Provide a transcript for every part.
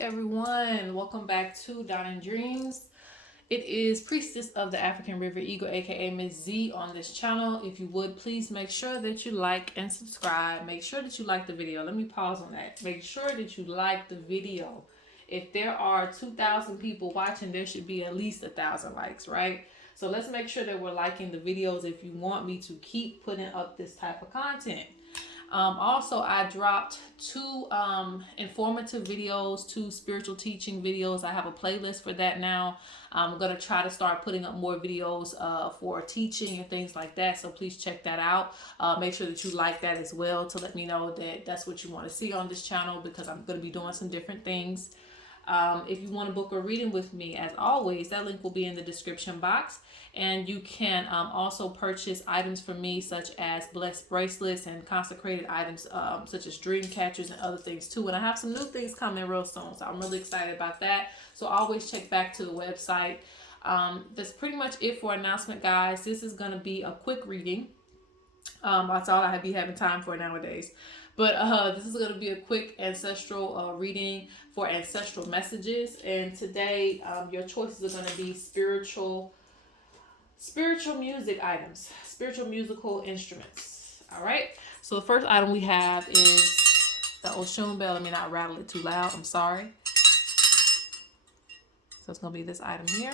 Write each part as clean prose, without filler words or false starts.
everyone. Welcome back to Dawning Dreams. It is Priestess of the African River Eagle, aka Ms.Z, on this channel. If you would, please make sure that you like and subscribe. Make sure that you like the video. Let me pause on that. Make sure that you like the video. If there are 2,000 people watching, there should be at least 1,000 likes, right? So let's make sure that we're liking the videos if you want me to keep putting up this type of content. Also, I dropped two informative videos, two spiritual teaching videos. I have a playlist for that now. I'm going to try to start putting up more videos for teaching and things like that. So please check that out. Make sure that you like that as well to let me know that that's what you want to see on this channel, because I'm going to be doing some different things. If you want to book a reading with me, as always, that link will be in the description box. And you can also purchase items from me, such as blessed bracelets and consecrated items such as Dreamcatchers and other things too. And I have some new things coming real soon, so I'm really excited about that. So always check back to the website. That's pretty much it for announcement, guys. This is going to be a quick reading. That's all I be having time for nowadays. But this is going to be a quick ancestral reading for ancestral messages. And today, your choices are going to be spiritual music items, spiritual musical instruments. All right. So the first item we have is the Oshun bell. Let me not rattle it too loud. I'm sorry. So it's going to be this item here.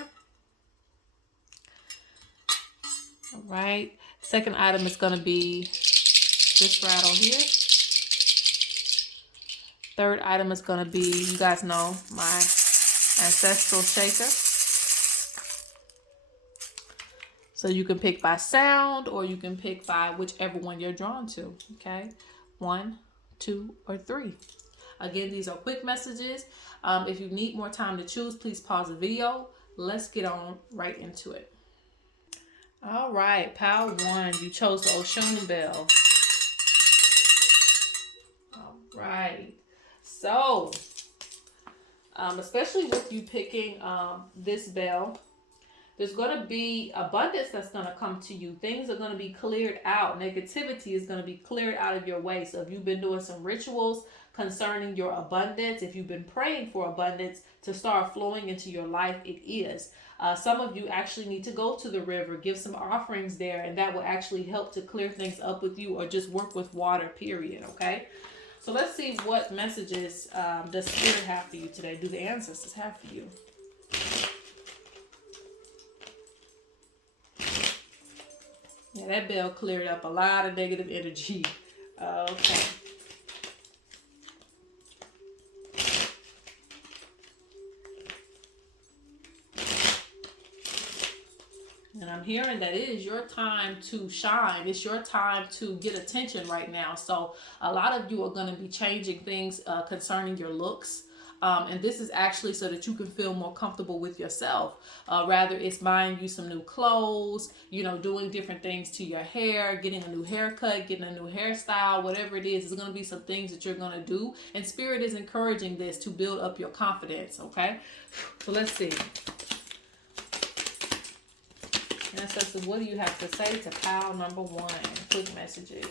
All right. Second item is going to be this rattle here. Third item is going to be, you guys know, my ancestral shaker. So you can pick by sound, or you can pick by whichever one you're drawn to. Okay. 1, 2, or 3. Again, these are quick messages. If you need more time to choose, please pause the video. Let's get on right into it. All right, pile 1, you chose the Oshun bell. All right. So, especially with you picking this bell, there's going to be abundance that's going to come to you. Things are going to be cleared out. Negativity is going to be cleared out of your way. So if you've been doing some rituals concerning your abundance, if you've been praying for abundance to start flowing into your life, it is. Some of you actually need to go to the river, give some offerings there, and that will actually help to clear things up with you, or just work with water, period, okay? So let's see what messages does Spirit have for you today? Do the ancestors have for you? Yeah, that bell cleared up a lot of negative energy. Okay. And I'm hearing that it is your time to shine. It's your time to get attention right now. So a lot of you are going to be changing things concerning your looks. And this is actually so that you can feel more comfortable with yourself. Rather, it's buying you some new clothes, doing different things to your hair, getting a new haircut, getting a new hairstyle, whatever it is. There's going to be some things that you're going to do. And Spirit is encouraging this to build up your confidence, okay? So let's see. Ancestors, what do you have to say to pile number 1? Quick messages.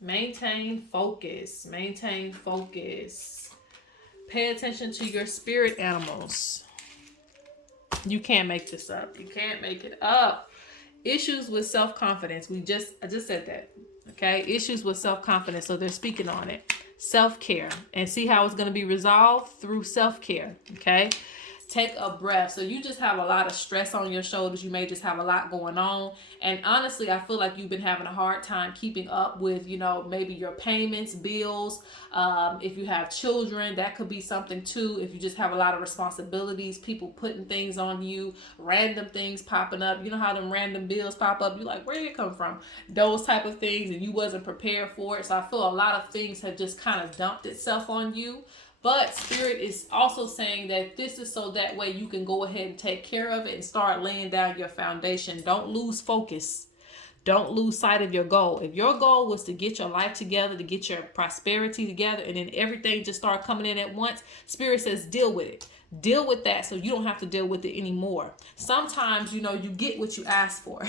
Maintain focus. Maintain focus. Pay attention to your spirit animals. You can't make this up. You can't make it up. Issues with self-confidence. I just said that. Okay? Issues with self-confidence. So they're speaking on it. Self-care. And see how it's going to be resolved? Through self-care. Okay? Take a breath. So you just have a lot of stress on your shoulders. You may just have a lot going on. And honestly, I feel like you've been having a hard time keeping up with, maybe your payments, bills. If you have children, that could be something too. If you just have a lot of responsibilities, people putting things on you, random things popping up. You know how them random bills pop up? You're like, where did it come from? Those type of things, and you wasn't prepared for it. So I feel a lot of things have just kind of dumped itself on you. But Spirit is also saying that this is so that way you can go ahead and take care of it and start laying down your foundation. Don't lose focus. Don't lose sight of your goal. If your goal was to get your life together, to get your prosperity together, and then everything just start coming in at once, Spirit says deal with it. Deal with that so you don't have to deal with it anymore. Sometimes, you get what you ask for.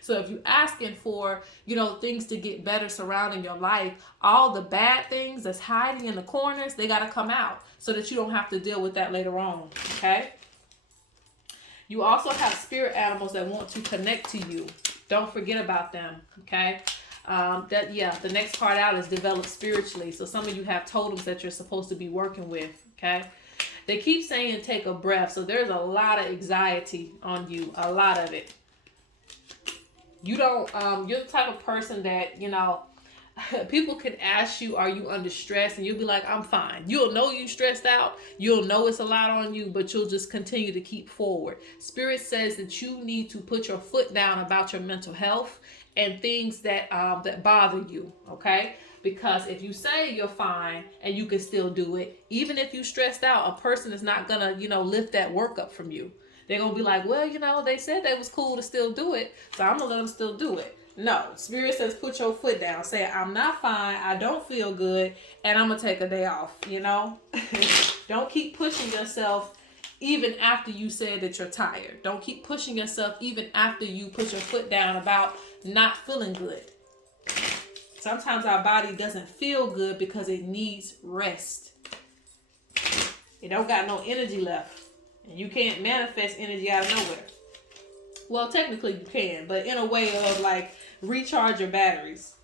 So if you're asking for, things to get better surrounding your life, all the bad things that's hiding in the corners, they got to come out so that you don't have to deal with that later on. Okay? You also have spirit animals that want to connect to you. Don't forget about them. Okay? The next part out is develop spiritually. So some of you have totems that you're supposed to be working with. Okay? They keep saying take a breath. So there's a lot of anxiety on you. A lot of it. You don't, you're the type of person that, people can ask you, are you under stress? And you'll be like, I'm fine. You'll know you stressed out. You'll know it's a lot on you, but you'll just continue to keep forward. Spirit says that you need to put your foot down about your mental health and things that bother you. Okay? Because if you say you're fine and you can still do it, even if you stressed out, a person is not gonna, lift that work up from you. They're gonna be like, well, they said they was cool to still do it, so I'm gonna let them still do it. No, Spirit says put your foot down. Say, I'm not fine, I don't feel good, and I'm gonna take a day off, Don't keep pushing yourself even after you said that you're tired. Don't keep pushing yourself even after you put your foot down about not feeling good. Sometimes our body doesn't feel good because it needs rest. It don't got no energy left. And you can't manifest energy out of nowhere. Well, technically you can, but in a way of like recharge your batteries.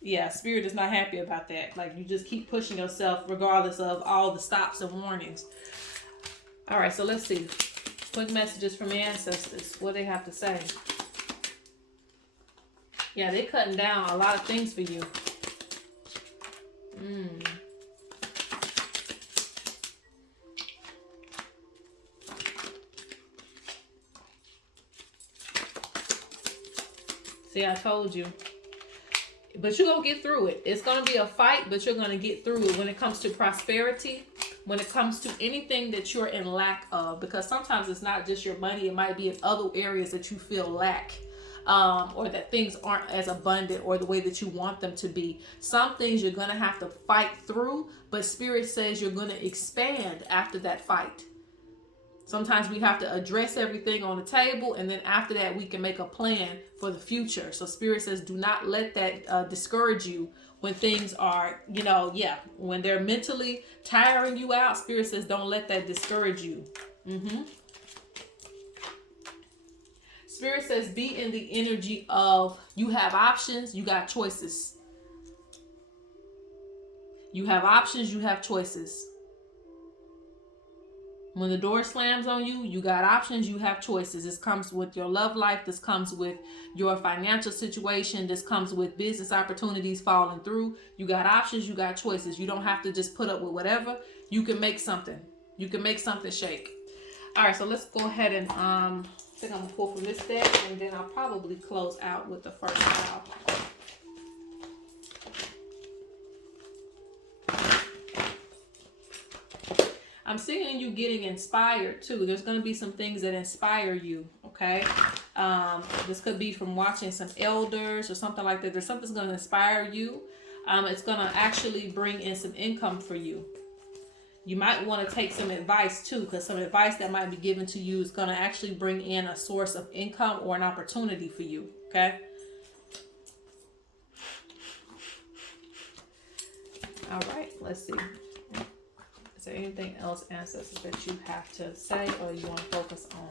Yeah, Spirit is not happy about that. Like you just keep pushing yourself regardless of all the stops and warnings. All right, so let's see. Quick messages from Ancestors. What they have to say. Yeah, they're cutting down a lot of things for you. See, I told you. But you're going to get through it. It's going to be a fight, but you're going to get through it when it comes to prosperity, when it comes to anything that you're in lack of. Because sometimes it's not just your money. It might be in other areas that you feel lack. Or that things aren't as abundant or the way that you want them to be. Some things you're going to have to fight through, but Spirit says you're going to expand after that fight. Sometimes we have to address everything on the table, and then after that we can make a plan for the future. So Spirit says do not let that discourage you when things are, when they're mentally tiring you out. Spirit says don't let that discourage you. Spirit says be in the energy of you have options, you got choices. You have options, you have choices. When the door slams on you, you got options, you have choices. This comes with your love life. This comes with your financial situation. This comes with business opportunities falling through. You got options, you got choices. You don't have to just put up with whatever. You can make something. You can make something shake. All right, so let's go ahead and I think I'm gonna pull from this deck, and then I'll probably close out with the first pile. I'm seeing you getting inspired too. There's going to be some things that inspire you, okay? This could be from watching some elders or something like that. There's something that's going to inspire you. It's going to actually bring in some income for you. You might want to take some advice too, because some advice that might be given to you is going to actually bring in a source of income or an opportunity for you, okay? All right, let's see. Is there anything else, Ancestors, that you have to say or you want to focus on?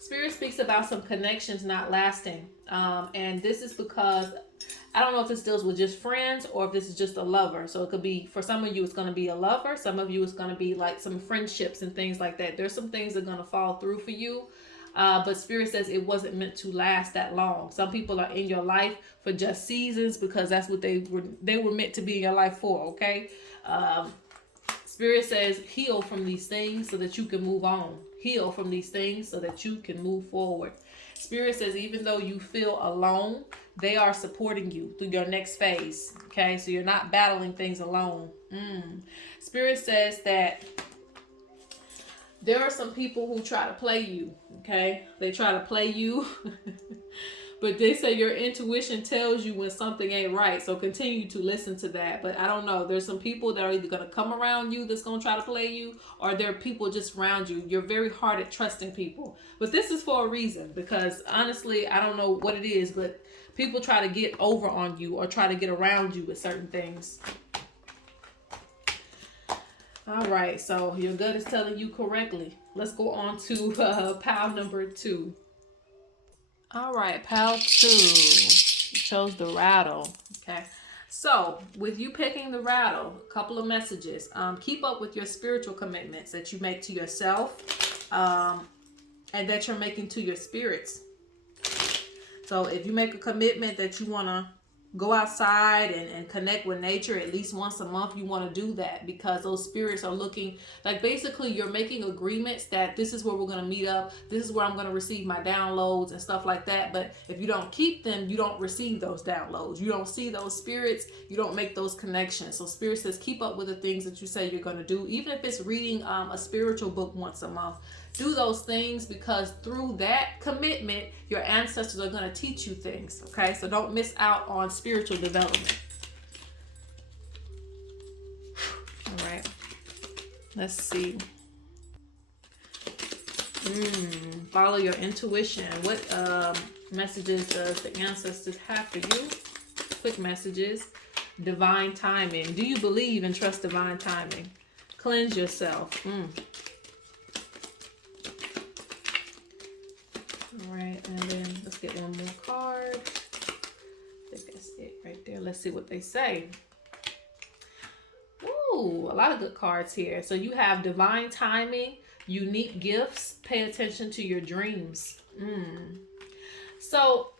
Spirit speaks about some connections not lasting. And this is because I don't know if this deals with just friends or if this is just a lover. So it could be, for some of you, it's going to be a lover. Some of you, it's going to be like some friendships and things like that. There's some things that are going to fall through for you. But Spirit says it wasn't meant to last that long. Some people are in your life for just seasons because that's what they were meant to be in your life for, okay? Spirit says heal from these things so that you can move on. Heal from these things so that you can move forward. Spirit says even though you feel alone, they are supporting you through your next phase, okay? So you're not battling things alone. Spirit says that there are some people who try to play you, okay? They try to play you, But they say your intuition tells you when something ain't right. So continue to listen to that. But I don't know. There's some people that are either going to come around you that's going to try to play you, or there are people just around you. You're very hard at trusting people. But this is for a reason, because honestly, I don't know what it is, but people try to get over on you or try to get around you with certain things. All right, so your gut is telling you correctly. Let's go on to pile number 2. All right, pile 2. You chose the rattle. Okay. So, with you picking the rattle, a couple of messages. Keep up with your spiritual commitments that you make to yourself, and that you're making to your spirits. So, if you make a commitment that you want to go outside and connect with nature at least once a month, you want to do that, because those spirits are looking, like, basically you're making agreements that this is where we're going to meet up, this is where I'm going to receive my downloads and stuff like that. But if you don't keep them, you don't receive those downloads, you don't see those spirits, you don't make those connections. So Spirit says keep up with the things that you say you're going to do, even if it's reading a spiritual book once a month. Do those things, because through that commitment, your ancestors are going to teach you things. Okay, so don't miss out on spiritual development. All right, let's see. Follow your intuition. What messages does the ancestors have for you? Quick messages. Divine timing. Do you believe and trust divine timing? Cleanse yourself. Alright, and then let's get one more card. I think that's it right there. Let's see what they say. Ooh, a lot of good cards here. So you have divine timing, unique gifts, pay attention to your dreams. So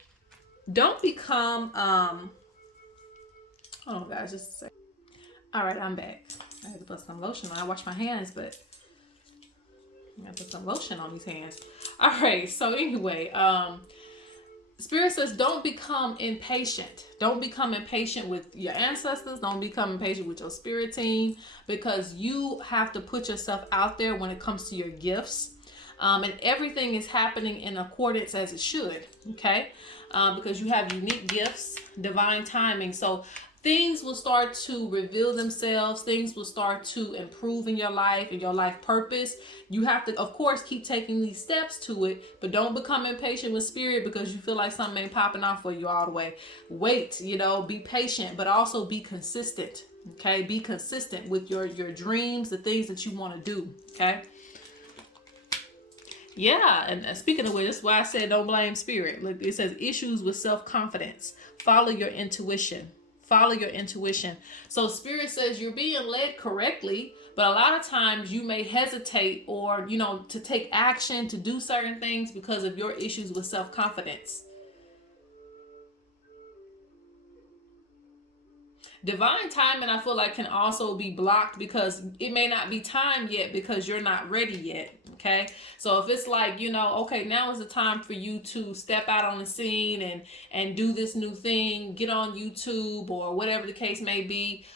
don't become hold on guys, just a second. Alright, I'm back. I had to put some lotion on. I wash my hands, but I put some lotion on these hands. All right. So anyway, Spirit says don't become impatient. Don't become impatient with your ancestors. Don't become impatient with your spirit team, because you have to put yourself out there when it comes to your gifts. And everything is happening in accordance as it should. Okay. Because you have unique gifts, divine timing. So things will start to reveal themselves. Things will start to improve in your life and your life purpose. You have to, of course, keep taking these steps to it, but don't become impatient with spirit because you feel like something ain't popping off for you all the way. Wait, be patient, but also be consistent. Okay, be consistent with your dreams, the things that you want to do. Okay. Yeah, and speaking of which, that's why I said don't blame spirit. Look, it says issues with self-confidence. Follow your intuition. Follow your intuition. So Spirit says you're being led correctly, but a lot of times you may hesitate or, to take action, to do certain things because of your issues with self-confidence. Divine timing, I feel like, can also be blocked because it may not be time yet because you're not ready yet. Okay. So if it's like, okay, now is the time for you to step out on the scene and do this new thing, get on YouTube or whatever the case may be,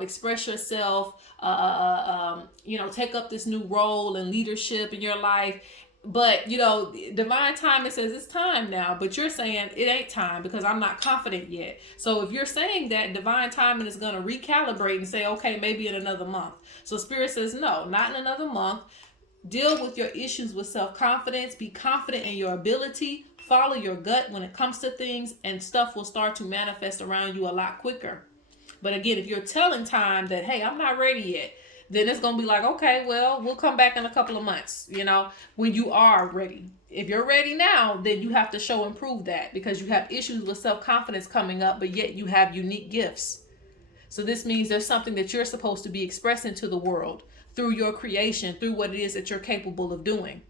express yourself, take up this new role and leadership in your life. But, divine timing says it's time now, but you're saying it ain't time because I'm not confident yet. So if you're saying that, divine timing is going to recalibrate and say, okay, maybe in another month. So Spirit says, no, not in another month. Deal with your issues with self-confidence. Be confident in your ability. Follow your gut when it comes to things, and stuff will start to manifest around you a lot quicker. But again, if you're telling time that, hey, I'm not ready yet, then it's going to be like, okay, well, we'll come back in a couple of months, when you are ready. If you're ready now, then you have to show and prove that, because you have issues with self-confidence coming up, but yet you have unique gifts. So this means there's something that you're supposed to be expressing to the world through your creation, through what it is that you're capable of doing.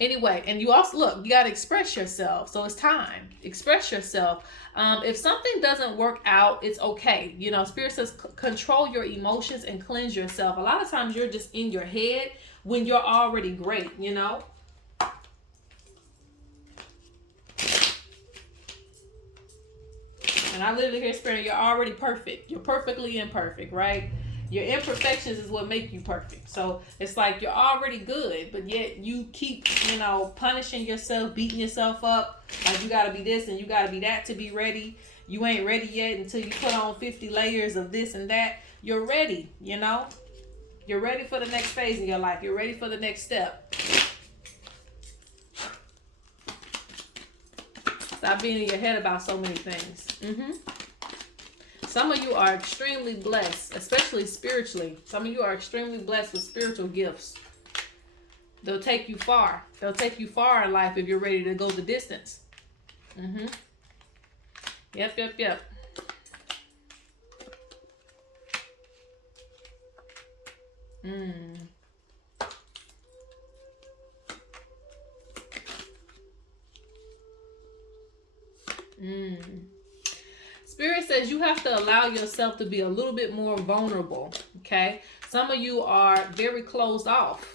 Anyway, and you also, look, you got to express yourself. So it's time. Express yourself. If something doesn't work out, it's okay. Spirit says control your emotions and cleanse yourself. A lot of times you're just in your head when you're already great, And I literally hear Spirit, you're already perfect. You're perfectly imperfect, right? Your imperfections is what make you perfect. So it's like you're already good, but yet you keep, you know, punishing yourself, beating yourself up. Like you gotta be this and you gotta be that to be ready. You ain't ready yet until you put on 50 layers of this and that. You're ready, you know? You're ready for the next phase in your life. You're ready for the next step. Stop being in your head about so many things. Some of you are extremely blessed, especially spiritually. Some of you are extremely blessed with spiritual gifts. They'll take you far. They'll take you far in life if you're ready to go the distance. Yep. Spirit says you have to allow yourself to be a little bit more vulnerable, okay? Some of you are very closed off.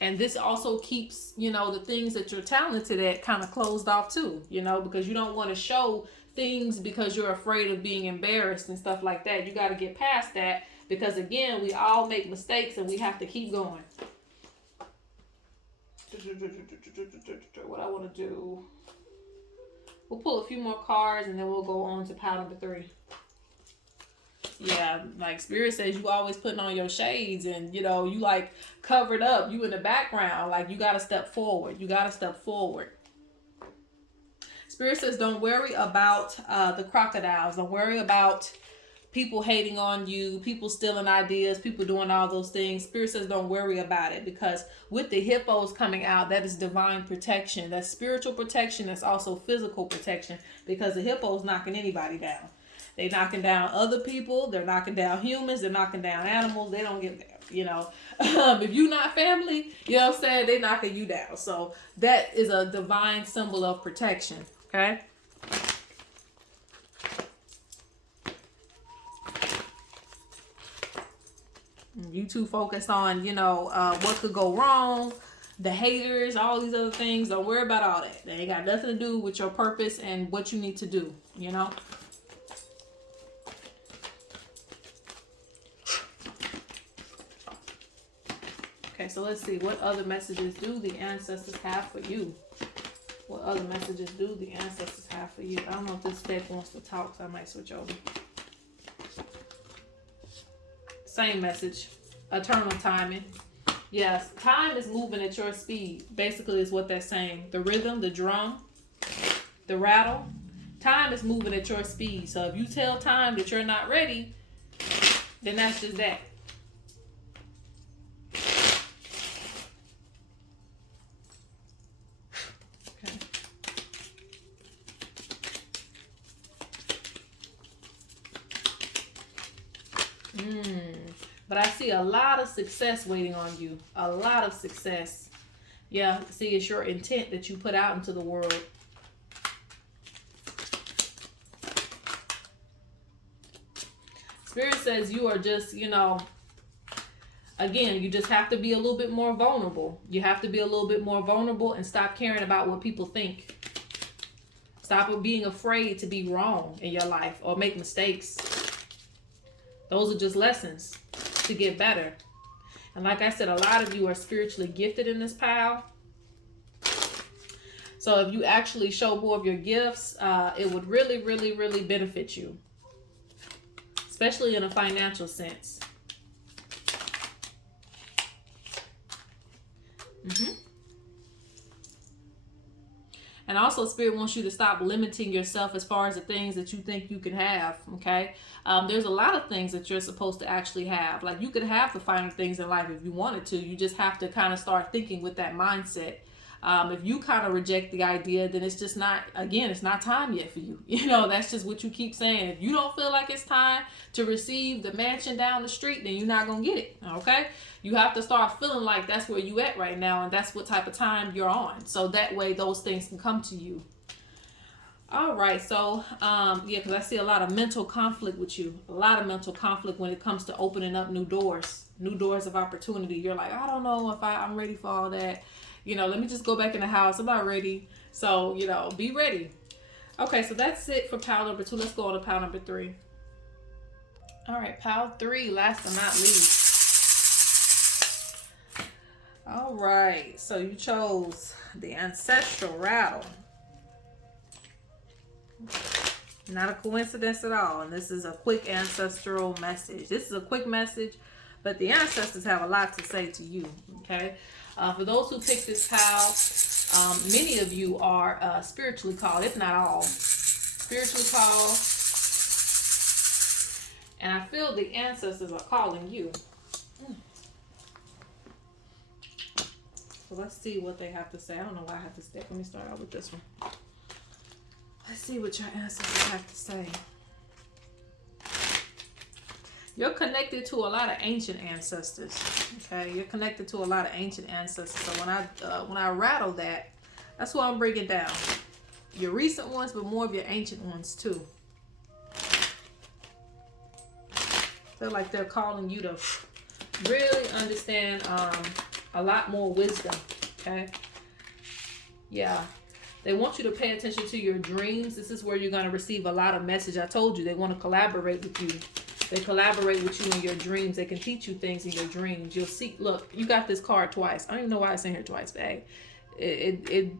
And this also keeps, you know, the things that you're talented at kind of closed off too, you know, because you don't want to show things because you're afraid of being embarrassed and stuff like that. You got to get past that because, again, we all make mistakes and we have to keep going. What I want to do. We'll pull a few more cards and then we'll go on to pile number 3. Yeah, like Spirit says, you always putting on your shades and, you know, you like covered up. You in the background. Like you got to step forward. You got to step forward. Spirit says, don't worry about the crocodiles. Don't worry about people hating on you, people stealing ideas, people doing all those things. Spirit says don't worry about it, because with the hippos coming out, that is divine protection. That's spiritual protection. That's also physical protection, because the hippo's knocking anybody down. They knocking down other people. They're knocking down humans. They're knocking down animals. They don't give a damn, you know. If you not family, you know what I'm saying, they knocking you down. So that is a divine symbol of protection, okay? You too focused on, you know, what could go wrong, the haters, all these other things. Don't worry about all that. They ain't got nothing to do with your purpose and what you need to do, you know. Okay, so let's see. What other messages do the ancestors have for you? What other messages do the ancestors have for you? I don't know if this deck wants to talk, so I might switch over. Same message. Eternal timing. Yes, time is moving at your speed. Basically is what that's saying. The rhythm, the drum, the rattle. Time is moving at your speed. So if you tell time that you're not ready, then that's just that. But I see a lot of success waiting on you. A lot of success. Yeah, see, it's your intent that you put out into the world. Spirit says you are just, you know, again, you just have to be a little bit more vulnerable. You have to be a little bit more vulnerable and stop caring about what people think. Stop being afraid to be wrong in your life or make mistakes. Those are just lessons to get better. And like I said, a lot of you are spiritually gifted in this pile. So if you actually show more of your gifts, it would really, really, really benefit you. Especially in a financial sense. And also, Spirit wants you to stop limiting yourself as far as the things that you think you can have, okay? There's a lot of things that you're supposed to actually have. Like, you could have the finer things in life if you wanted to. You just have to kind of start thinking with that mindset. If you kind of reject the idea, then it's just not, again, it's not time yet for you. You know, that's just what you keep saying. If you don't feel like it's time to receive the mansion down the street, then you're not going to get it, okay? You have to start feeling like that's where you at right now, and that's what type of time you're on. So that way those things can come to you. All right, so, yeah, because I see a lot of mental conflict with you. A lot of mental conflict when it comes to opening up new doors of opportunity. You're like, I don't know if I'm ready for all that. You know, let me just go back in the house. I'm not ready. So, you know, be ready. Okay, so that's it for pile number 2. Let's go on to pile number 3. All right, pile 3, last but not least. All right, so you chose the Ancestral Rattle. Not a coincidence at all. And this is a quick ancestral message. This is a quick message, but the ancestors have a lot to say to you. Okay. For those who picked this pile, many of you are spiritually called, if not all, spiritually called. And I feel the ancestors are calling you. So let's see what they have to say. I don't know why I have to step. Let me start out with this one. Let's see what your ancestors have to say. You're connected to a lot of ancient ancestors. Okay, you're connected to a lot of ancient ancestors. So when I rattle that, that's what I'm bringing down. Your recent ones, but more of your ancient ones too. Feel like they're calling you to really understand a lot more wisdom. Okay. Yeah. They want you to pay attention to your dreams. This is where you're going to receive a lot of message. I told you they want to collaborate with you. They collaborate with you in your dreams. They can teach you things in your dreams. You'll see. Look, you got this card twice. I don't even know why it's in here twice, but hey,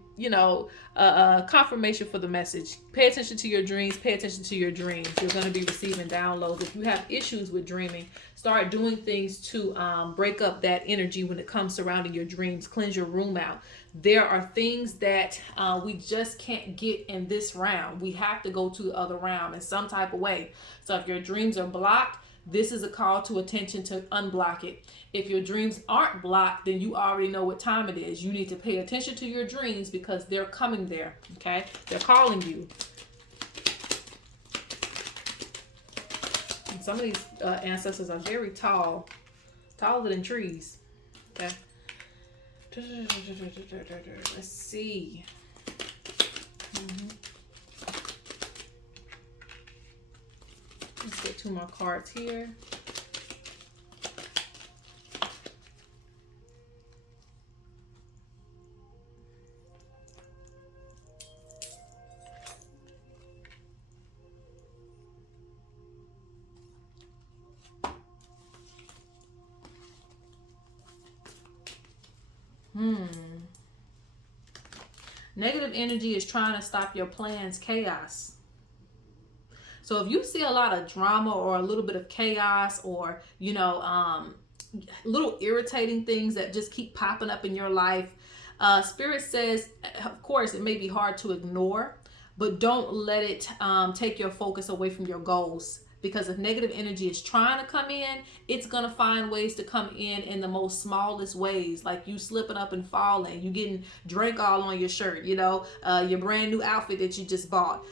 confirmation for the message. Pay attention to your dreams. Pay attention to your dreams. You're going to be receiving downloads. If you have issues with dreaming, start doing things to break up that energy when it comes surrounding your dreams. Cleanse your room out. There are things that we just can't get in this round. We have to go to the other round in some type of way. So if your dreams are blocked, this is a call to attention to unblock it. If your dreams aren't blocked, then you already know what time it is. You need to pay attention to your dreams because they're coming there, okay? They're calling you. And some of these ancestors are very tall, taller than trees, okay? Let's see. Let's get 2 more cards here. Negative energy is trying to stop your plans, chaos. So if you see a lot of drama or a little bit of chaos or, little irritating things that just keep popping up in your life, Spirit says, of course, it may be hard to ignore, but don't let it take your focus away from your goals. Because if negative energy is trying to come in, it's going to find ways to come in the most smallest ways, like you slipping up and falling, you getting drink all on your shirt, your brand new outfit that you just bought,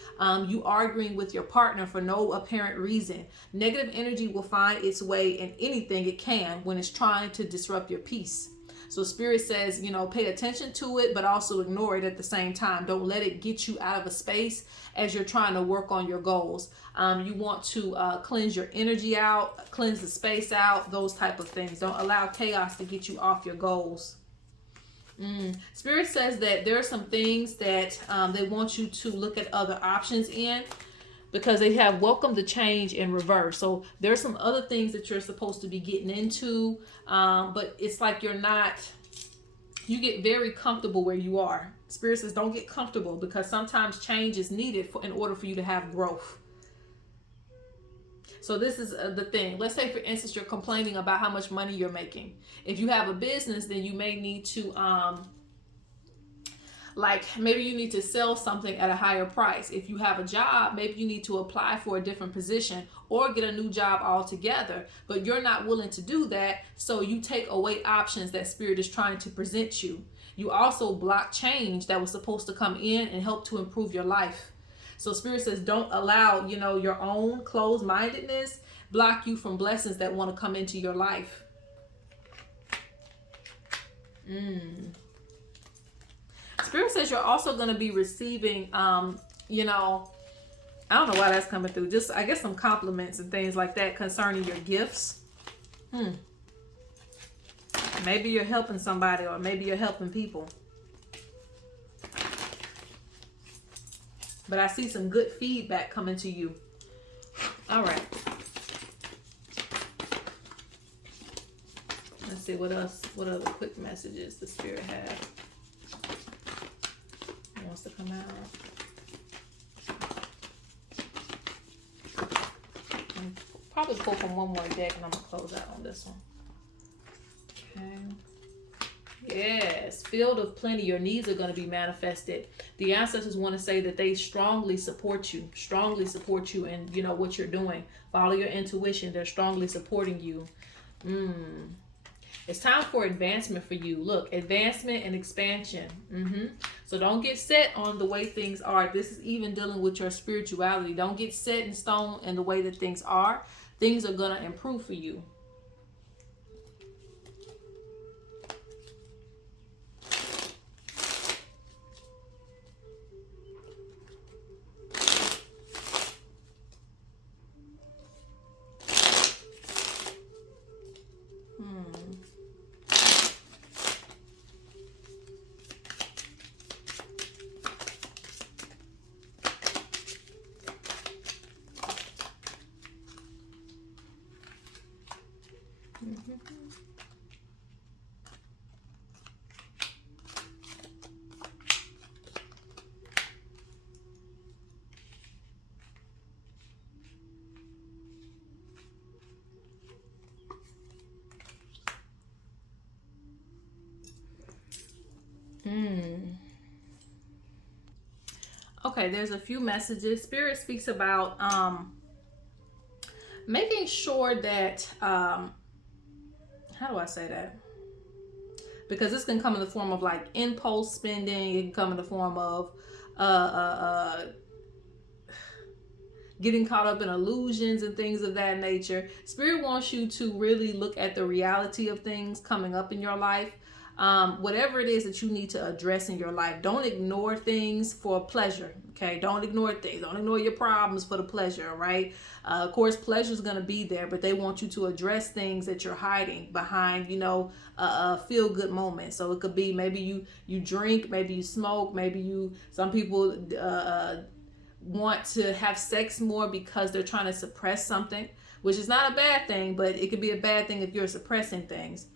you arguing with your partner for no apparent reason. Negative energy will find its way in anything it can when it's trying to disrupt your peace. So Spirit says, pay attention to it, but also ignore it at the same time. Don't let it get you out of a space as you're trying to work on your goals. You want to cleanse your energy out, cleanse the space out, those type of things. Don't allow chaos to get you off your goals. Spirit says that there are some things that they want you to look at other options in, because they have welcomed the change in reverse. So there's some other things that you're supposed to be getting into, but it's like you get very comfortable where you are. Spirit says don't get comfortable, because sometimes change is needed in order for you to have growth. So this is the thing. Let's say, for instance, you're complaining about how much money you're making. If you have a business, then you may need to maybe you need to sell something at a higher price. If you have a job, maybe you need to apply for a different position or get a new job altogether, but you're not willing to do that. So you take away options that Spirit is trying to present you. You also block change that was supposed to come in and help to improve your life. So Spirit says don't allow, your own closed-mindedness block you from blessings that want to come into your life. Spirit says you're also going to be receiving, I don't know why that's coming through. Just, I guess, some compliments and things like that concerning your gifts. Maybe you're helping somebody, or maybe you're helping people. But I see some good feedback coming to you. All right. Let's see what else, what other quick messages the Spirit has. It wants to come out. Probably pull from one more deck and I'm gonna close out on this one. Okay. Yes, field of plenty. Your needs are going to be manifested. The ancestors want to say that they strongly support you and you know what you're doing. Follow your intuition. They're strongly supporting you. It's time for advancement for you. Look, advancement and expansion. So don't get set on the way things are. This is even dealing with your spirituality. Don't get set in stone in the way that things are. Things are going to improve for you. Okay, there's a few messages. Spirit speaks about making sure that how do I say that? Because this can come in the form of like impulse spending. It can come in the form of getting caught up in illusions and things of that nature. Spirit wants you to really look at the reality of things coming up in your life. Whatever it is that you need to address in your life, don't ignore things for pleasure. Okay, don't ignore things. Don't ignore your problems for the pleasure. All right. Of course, pleasure is going to be there, but they want you to address things that you're hiding behind, you know, a feel good moment. So it could be maybe you drink, maybe you smoke, maybe some people want to have sex more because they're trying to suppress something, which is not a bad thing, but it could be a bad thing if you're suppressing things.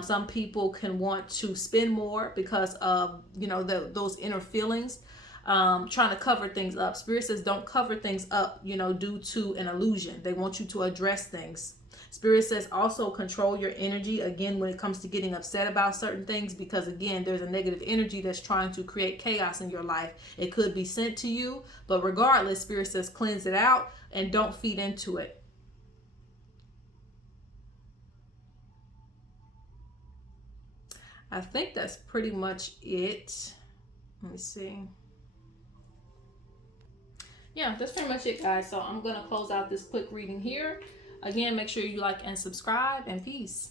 Some people can want to spend more because of, you know, those inner feelings, trying to cover things up. Spirit says don't cover things up, you know, due to an illusion. They want you to address things. Spirit says also control your energy, again, when it comes to getting upset about certain things, because again, there's a negative energy that's trying to create chaos in your life. It could be sent to you, but regardless, Spirit says cleanse it out and don't feed into it. I think that's pretty much it. Let me see. Yeah, that's pretty much it, guys. So I'm going to close out this quick reading here. Again, make sure you like and subscribe, and peace.